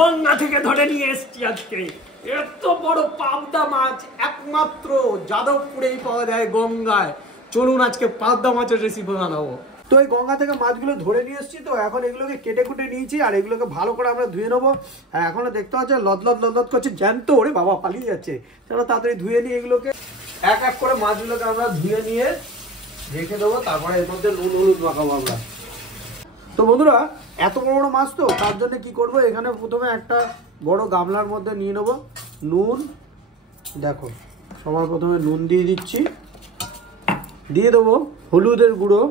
গঙ্গা থেকে ধরে নিয়ে এসেছি আজকে। এত বড় পাবদা মাছ একমাত্র যাদবপুরেই পাওয়া যায়, গঙ্গায়। চলুন আজকে পাবদা মাছের রেসিপি বানাবো। তো এই গঙ্গা থেকে মাছগুলো ধরে নিয়ে এসেছি, তো এখন এগুলোকে কেটে কুটে নিয়েছি আর এগুলোকে ভালো করে আমরা ধুয়ে নেবো। আর এখনো দেখতে পাচ্ছি লদলদ করছে, জ্যান্ত। ওরে বাবা, পালিয়ে যাচ্ছে। চলো তাড়াতাড়ি ধুয়ে নিই এগুলোকে। এক এক করে মাছগুলোকে আমরা ধুয়ে নিয়ে রেখে দেবো, তারপরে এর মধ্যে নুন হলুদ মাখাবো আমরা। তো বন্ধুরা, এত বড় বড় মাছ তো, তার জন্য কি করব, এখানে প্রথমে একটা বড় গামলার মধ্যে নিয়ে নেবো নুন। দেখো, সবার প্রথমে নুন দিয়ে দিচ্ছি, দিয়ে দেবো হলুদের গুঁড়ো,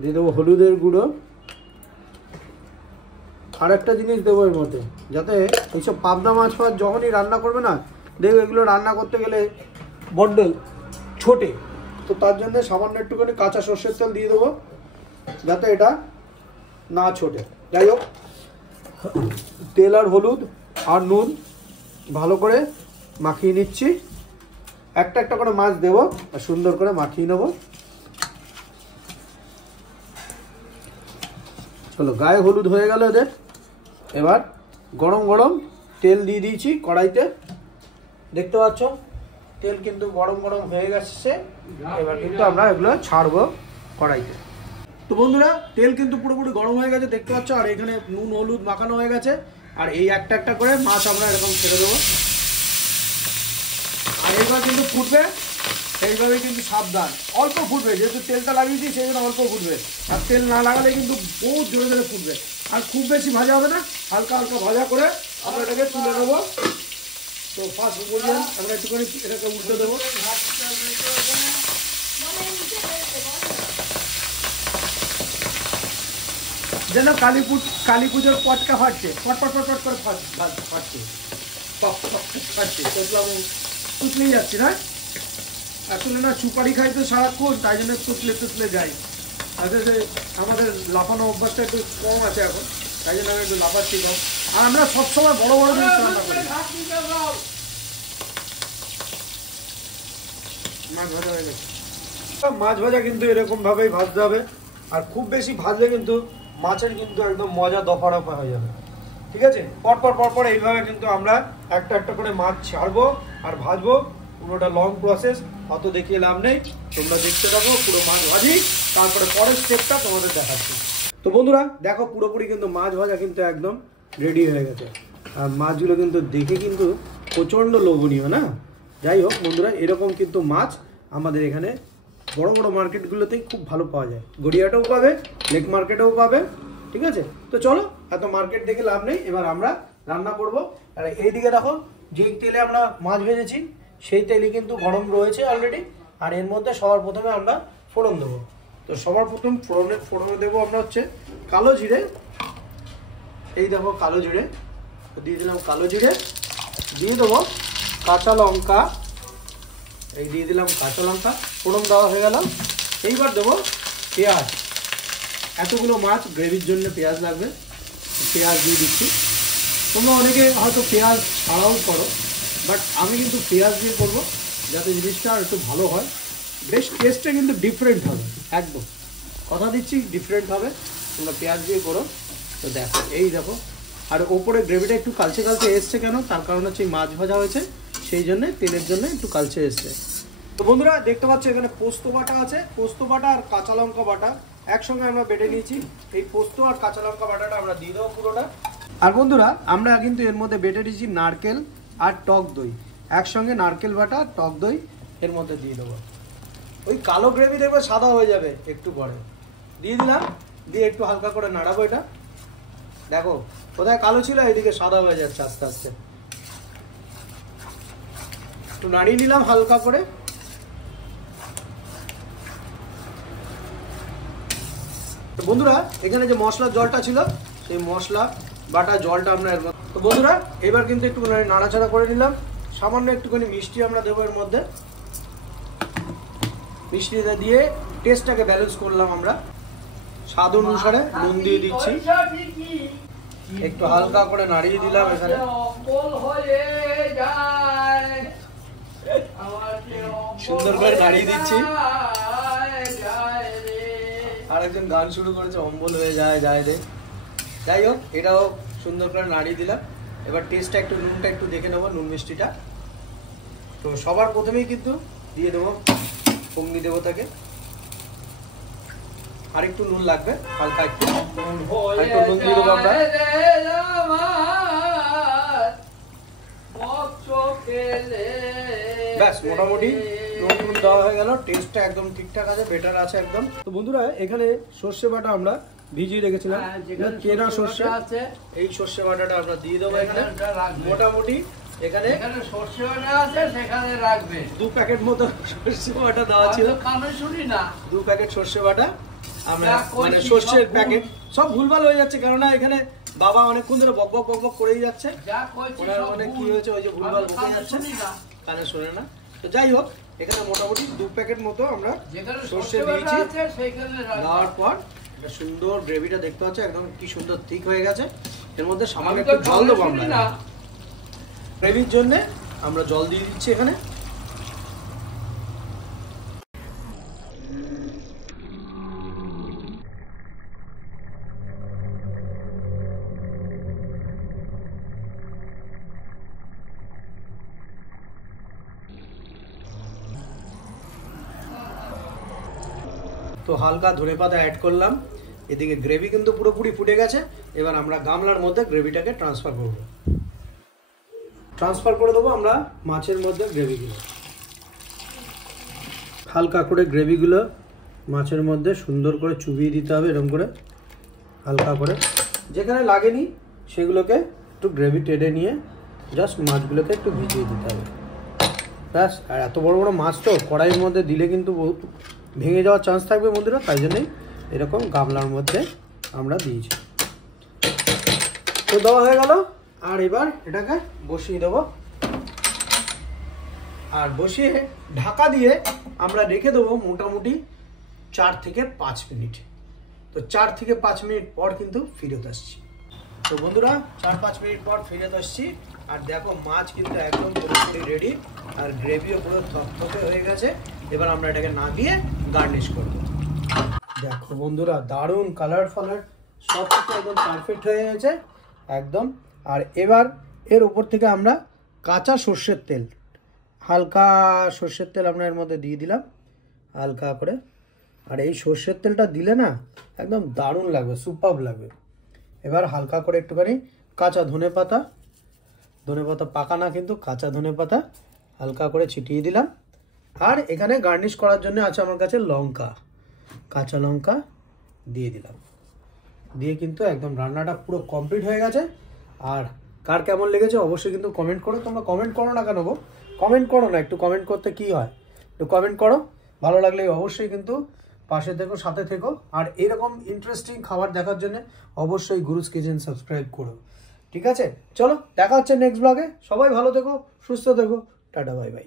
দিয়ে দেবো হলুদের গুঁড়ো। আর একটা জিনিস দেবো এর মধ্যে, যাতে এইসব পাবদা মাছ ফাছ যখনই রান্না করবে না, দেখবে এগুলো রান্না করতে গেলে বড্ড ছোটে, তো তার জন্য সামান্য একটুখানি কাঁচা সর্ষের তেল দিয়ে দেবো, যাতে এটা না ছোটে। যাই হোক, তেল আর হলুদ আর নুন ভালো করে মাখিয়ে নিচ্ছি। একটা একটা করে মাছ দেবো আর সুন্দর করে মাখিয়ে নেবো। চলো, গায়ে হলুদ হয়ে গেল এদের। এবার গরম গরম তেল দিয়ে দিয়েছি কড়াইতে, দেখতে পাচ্ছ তেল কিন্তু গরম গরম হয়ে গেছে। এবার কিন্তু আমরা এগুলো ছাড়বো কড়াইতে। তো বন্ধুরা, তেল কিন্তু পুরোপুরি গরম হয়ে গেছে, দেখতে পাচ্ছ। আর এখানে নুন হলুদ মাখানো হয়ে গেছে। আর এই একটা একটা করে মাছ আমরা এরকম ছেড়ে দেবো। আর এবার কিন্তু ফুটবে, এইভাবে কিন্তু সাবধান, অল্প ফুটবে, যেহেতু তেলটা লাগিয়েছি সেই জন্য অল্প ফুটবে। আর তেল না লাগালে কিন্তু বহুত জোরে জোরে ফুটবে। আর খুব বেশি ভাজা হবে না, হালকা হালকা ভাজা করে আমরা এটাকে তুলে নেবো। তো ফার্স্ট বলছেন আমরা একটুখানি এটাকে উল্টে দেবো। যেন কালী পুজোর পটকা ফাটছে, পট পট পট পট করে ফাটছে, ফাটছে, তুতলেই যাচ্ছি না। আসলে না, সুপারি খাই তো সারাক্ষণ, তাই জন্য তুতলে যাই। আসলে আমাদের লাফানো অভ্যাসটা একটু কম আছে এখন, তাই জন্য আমি একটু লাফাচ্ছি কম। আর আমরা সবসময় বড় বড় জিনিস রান্না করি। মাছ ভাজা হয়ে গেছে। মাছ ভাজা কিন্তু এরকম ভাবেই ভাজতে হবে। আর খুব বেশি ভাজলে কিন্তু মাছের কিন্তু একদম মজা দফা রফা হয়ে যাবে, ঠিক আছে। পর এইভাবে কিন্তু আমরা একটা একটা করে মাছ ছাড়বো আর ভাজবো। পুরোটা লং প্রসেস, অত দেখিয়ে লাভ নেই। তোমরা দেখতে থাকো, পুরো মাছ ভাজি, তারপরে পরের স্টেপটা তোমাদের দেখাচ্ছি। তো বন্ধুরা দেখো, পুরোপুরি কিন্তু মাছ ভাজা কিন্তু একদম রেডি হয়ে গেছে। আর মাছগুলো কিন্তু দেখে কিন্তু প্রচণ্ড লোভনীয় না। যাই হোক বন্ধুরা, এরকম কিন্তু মাছ আমাদের এখানে বড় বড় মার্কেটগুলোতেই খুব ভালো পাওয়া যায়। গড়িয়াটাও পাবে, লেক মার্কেটেও পাবে, ঠিক আছে। তো চলো, এত মার্কেট দেখে লাভ নেই, এবার আমরা রান্না করব। আর এইদিকে দেখো, যেই তেলে আমরা মাছ ভেজেছি সেই তেলই কিন্তু গরম রয়েছে অলরেডি। আর এর মধ্যে সবার প্রথমে আমরা ফোড়ন দেবো। তো সবার প্রথম ফোড়নে দেবো আমরা হচ্ছে কালো জিরে। এই দেখো কালো জিরে, দিয়ে দিলাম কালো জিরে, দিয়ে দেবো কাঁচা লঙ্কা, এই দিয়ে দিলাম কাঁচা লঙ্কা। ফোড়ন দেওয়া হয়ে গেল। এইবার দেবো পেঁয়াজ। এতগুলো মাছ গ্রেভির জন্য পেঁয়াজ লাগবে, পেঁয়াজ দিয়ে দিচ্ছি। তোমরা অনেকে হয়তো পেঁয়াজ ছাড়াও করো, বাট আমি কিন্তু পেঁয়াজ দিয়ে করবো, যাতে জিনিসটা একটু ভালো হয়। বেশ টেস্টটা কিন্তু ডিফারেন্ট হবে, একদম কথা দিচ্ছি ডিফারেন্ট হবে। তোমরা পেঁয়াজ দিয়ে করো। তো দেখো, এই দেখো। আর ওপরে গ্রেভিটা একটু কালচে কালচে এসছে কেন, তার কারণ হচ্ছে মাছ ভাজা হয়েছে, সেই জন্যে তেলের জন্য একটু কালচে এসছে। তো বন্ধুরা দেখতে পাচ্ছ, এখানে পোস্ত বাটা আছে। পোস্ত বাটা আর কাঁচা লঙ্কা বাটা একসঙ্গে আমরা বেটে নিয়েছি। এই পোস্ত আর কাঁচা লঙ্কা বাটাটা আমরা দিয়ে দেবো পুরোটা। আর বন্ধুরা, আমরা কিন্তু এর মধ্যে বেটে দিয়েছি নারকেল আর টক দই একসঙ্গে। নারকেল বাটা, টক দই এর মধ্যে দিয়ে দেবো। ওই কালো গ্রেভি দেখবে সাদা হয়ে যাবে একটু পরে। দিয়ে দিলাম, দিয়ে একটু হালকা করে নাড়াবো এটা। দেখো, কোথায় কালো ছিল, এইদিকে সাদা হয়ে যাচ্ছে আস্তে আস্তে। একটু নাড়িয়ে নিলাম হালকা করে। বন্ধুরা, এখানে যে মশলার জলটা ছিল, সেই মশলা বাটা জলটা আমরা এর মধ্যে। তো বন্ধুরা, এবার কিন্তু একটু নাড়াচাড়া করে নিলাম। সামান্য একটুখানি মিষ্টি আমরা দেবো এর মধ্যে। মিষ্টিটা দিয়ে টেস্টটাকে ব্যালেন্স করলাম আমরা। স্বাদ অনুসারে নুন দিয়ে দিচ্ছি, একটু হালকা করে নাড়িয়ে দিলাম এখানে। সুন্দর করে নাড়িয়ে দিচ্ছি। আর একজন গান শুরু করেছে, অম্বল হয়ে যায় যায় রে। যাই হোক, এটাও সুন্দর করে নাড়িয়ে দিলাম। এবার টেস্টটা একটু, নুনটা একটু দেখে নেবো, নুন মিষ্টিটা। তো সবার প্রথমেই কিন্তু দিয়ে দেবো অগ্নি দেবতাকে। আর একটু নুন লাগবে, হালকা একটু নুন দিয়ে দেবো আমরা। ব্যাস, মোটামুটি নুন দেওয়া হয়ে গেল, টেস্টটা একদম ঠিকঠাক আছে, বেটার আছে একদম। তো বন্ধুরা, এখানে সর্ষে বাটা আমরা ভিজিয়ে রেখেছিলাম, কেনা সর্ষে আছে। এই সর্ষে বাটাটা আমরা দিয়ে দেবো এখানে। মোটামুটি এখানে সর্ষে বাটা আছে, সেখানে রাখবে 2 প্যাকেট মতো সর্ষে বাটা দেওয়া ছিল। কানে শুনি না, 2 প্যাকেট সর্ষে বাটা আমরা, মানে সর্ষের প্যাকেট সব ভুলভাল হয়ে যাচ্ছে, কারণ এখানে বাবা অনেকক্ষণ ধরে বক বক বক বক করেই যাচ্ছে। ওনার মানে কি হয়েছে, ওই যে ভুলভাল বকে যাচ্ছে, কানে শোনে না। তো যাই হোক, এখানে মোটামুটি 2 প্যাকেট মতো আমরা সর্ষে দিয়েছি। দেওয়ার পর একটা সুন্দর গ্রেভিটা দেখতে পাচ্ছি, একদম কি সুন্দর থিক হয়ে গেছে। এর মধ্যে সামান্য একটু জল দেবো আমরা গ্রেভির জন্য। আমরা জল দিয়ে দিচ্ছি এখানে। তো হালকা ধনেপাতা অ্যাড করলাম। এদিকে গ্রেভি কিন্তু পুরোপুরি ফুটে গেছে। এবার আমরা গামলার মধ্যে গ্রেভিটাকে ট্রান্সফার করব। ট্রান্সফার করে দেবো আমরা মাছের মধ্যে গ্রেভিগুলো। হালকা করে গ্রেভিগুলো মাছের মধ্যে সুন্দর করে চুবিয়ে দিতে হবে, এরকম করে হালকা করে। যেখানে লাগেনি সেগুলোকে একটু গ্রেভি টেনে নিয়ে জাস্ট মাছগুলোকে একটু ভিজিয়ে দিতে হবে, ব্যাস। আর এত বড় বড় মাছ তো কড়াইয়ের মধ্যে দিলে কিন্তু বহুত ভেঙে যাওয়ার চান্স থাকবে বন্ধুরা, তাই জন্যই এরকম গামলার মধ্যে আমরা দিয়েছি। তো দেওয়া হয়ে গেল, আর এবার এটাকে বসিয়ে দেবো। আর বসিয়ে ঢাকা দিয়ে আমরা রেখে দেবো মোটামুটি 4 থেকে 5 মিনিট। তো 4 থেকে 5 মিনিট পর কিন্তু ফিরত আসছি। তো বন্ধুরা, 4-5 মিনিট পর ফিরত আসছি। আর দেখো, মাছ কিন্তু একদম পুরোপুরি রেডি, আর গ্রেভিও পুরো থকথকে হয়ে গেছে। এবার আমরা এটাকে নামিয়ে গার্নিশ করবো। দেখো বন্ধুরা, দারুণ কালার ফালার সব কিছু একদম পারফেক্ট হয়ে গেছে একদম। আর এবার এর উপর থেকে আমরা কাঁচা সর্ষের তেল, হালকা সর্ষের তেল আমরা এর মধ্যে দিয়ে দিলাম হালকা করে। আর এই সর্ষের তেলটা দিলে না একদম দারুণ লাগবে, সুপারব লাগবে। এবার হালকা করে একটুখানি কাঁচা ধনেপাতা, ধনেপাতা পাকা না কিন্তু কাঁচা ধনেপাতা হালকা করে ছিটিয়ে দিলাম। আর এখানে গার্নিশ করার জন্য আছে আমার কাছে লঙ্কা, কাঁচা লঙ্কা দিয়ে দিলাম। দিয়ে কিন্তু একদম রান্নাটা পুরো কমপ্লিট হয়ে গেছে। আর কার কেমন লেগেছে অবশ্যই কিন্তু কমেন্ট করো। তোমরা কমেন্ট করো না কেন গো? কমেন্ট করো না, একটু কমেন্ট করতে কি হয়, একটু কমেন্ট করো। ভালো লাগলে অবশ্যই কিন্তু পাশে থেকো, সাথে থেকো। আর এরকম ইন্টারেস্টিং খাবার দেখার জন্য অবশ্যই গুরুজ কিচেন সাবস্ক্রাইব করো। ঠিক আছে, চলো দেখা হচ্ছে নেক্সট ব্লগে। সবাই ভালো থেকো, সুস্থ থেকো, টাটা বাই বাই।